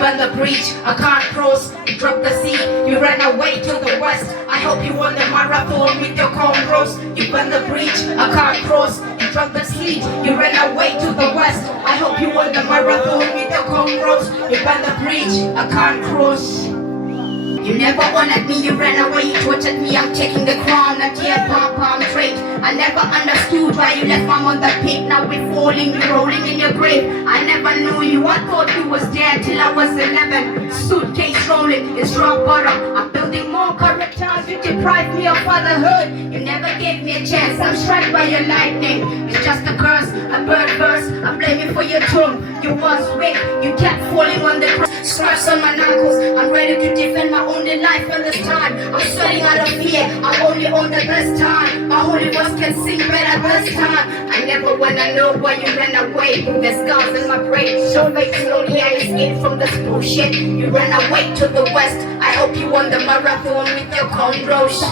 burn the bridge, I can't cross. You dropped the sea, you ran away to the west. I hope you won the marathon with your cornrows. You burn the bridge, I can't cross. You dropped the sea, you ran away to the west. I hope you won the marathon with your cornrows. You burn the bridge, I can't cross. You never honored me, you ran away, you tortured me, I'm taking the crown, not yet palm trade. I never understood why you left mom on the pit, now we're falling, you're rolling in your grave. I never knew you, I thought you was dead till I was 11. Suitcase rolling, it's rock bottom. I'm building more characters, you deprived me of fatherhood. You never gave me a chance, I'm struck by your lightning. It's just a curse, a bird verse, I blame you for your tomb. You was weak, you kept falling on the cross. Scratches on my knuckles, I'm ready to defend my only life in this time. I'm sweating out of fear, I only own the best time. My holy voice can sing better this time. I never wanna know why you ran away. The scars in my brain, so late slowly I escaped from this bullshit. You ran away to the west, I hope you won the marathon with your cornrows.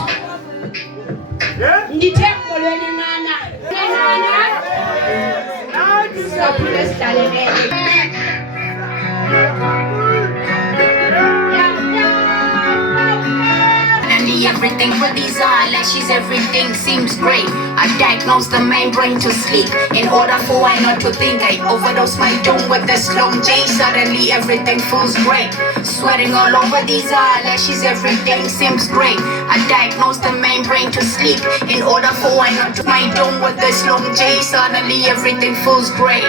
Nditembo eNana, eNana. Stop this darling. Everything for these eyelashes, everything seems great. I diagnose the main brain to sleep. In order for I not to think, I overdose my dome with this long J. Suddenly everything feels great. Sweating all over these eyelashes, everything seems great. I diagnose the main brain to sleep. In order for I not to my dome with this long J. Suddenly everything feels great.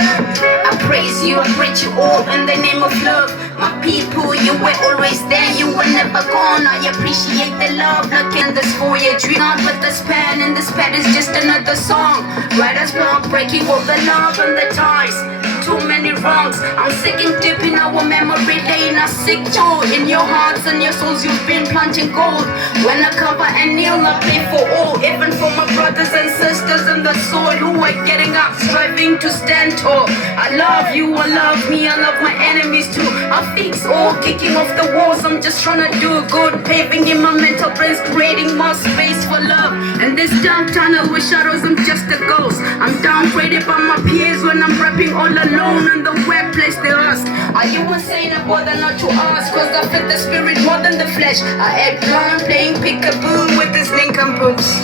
I praise you, I praise you all in the name of love. My people, you were always there, you were never gone. I appreciate the love, looking this for your dream. Not with this pen, and this pen is just another song. Writer's block, breaking all the love and the ties. Too many wrongs, I'm sinking deep in our memory lane. I seek joy in your hearts and your souls, you've been planting gold. When I cover and kneel, I pray for all. Even for my brothers and sisters in the soul who are getting up, striving to stand tall. I love you, I love me, I love my enemies too. I fix all, kicking off the walls, I'm just trying to do good. Paving in my mental brains, creating more space for love. In this dark tunnel with shadows, I'm just a ghost. I'm downgraded by my peers when I'm rapping all alone in the workplace. They ask, are you insane? I bother not to ask, cause I fit the spirit more than the flesh. I act blind, playing peekaboo with this nincompoops.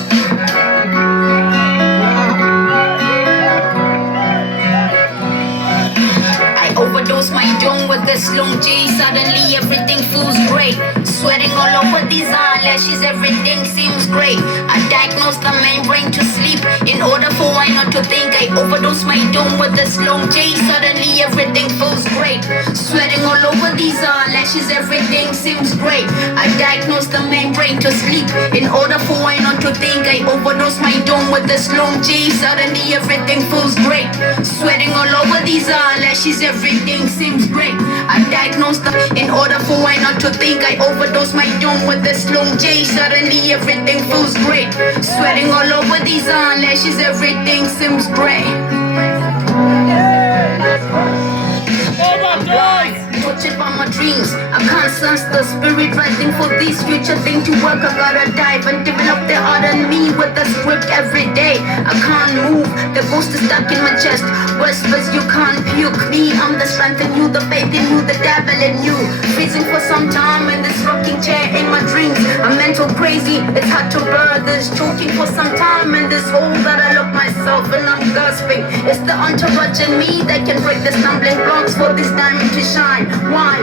Overdose my dome with this long J. Suddenly everything feels great. Sweating all over these eyelashes, everything seems great. I diagnose the main brain to sleep. In order for I not to think, I overdose my dome with this long J. Suddenly everything feels great. Sweating all over these eyelashes, everything seems great. I diagnose the main brain to sleep. In order for I not to think, I overdose my dome with this long J. Suddenly everything feels great. Sweating all over these eyelashes, everything seems great. I diagnosed them in order for I not to think. I overdose my dome with this long J. Suddenly everything feels great. Sweating all over these eyelashes, everything seems great. I'm blind, tortured by my dreams. I can't sense the spirit rising for this future thing to work. I gotta dive and develop the art in me with the script every day. I can't move, the ghost is stuck in my chest. Whispers you can't puke me. I'm the strength in you, the faith in you, the devil in you. Freezing for some time in this rocking chair in my dreams. I'm mental crazy, it's hard to bear this. Choking for some time in this hole that I lock myself and I'm gasping. It's the entourage in me that can break the stumbling blocks for this diamond to shine. Why?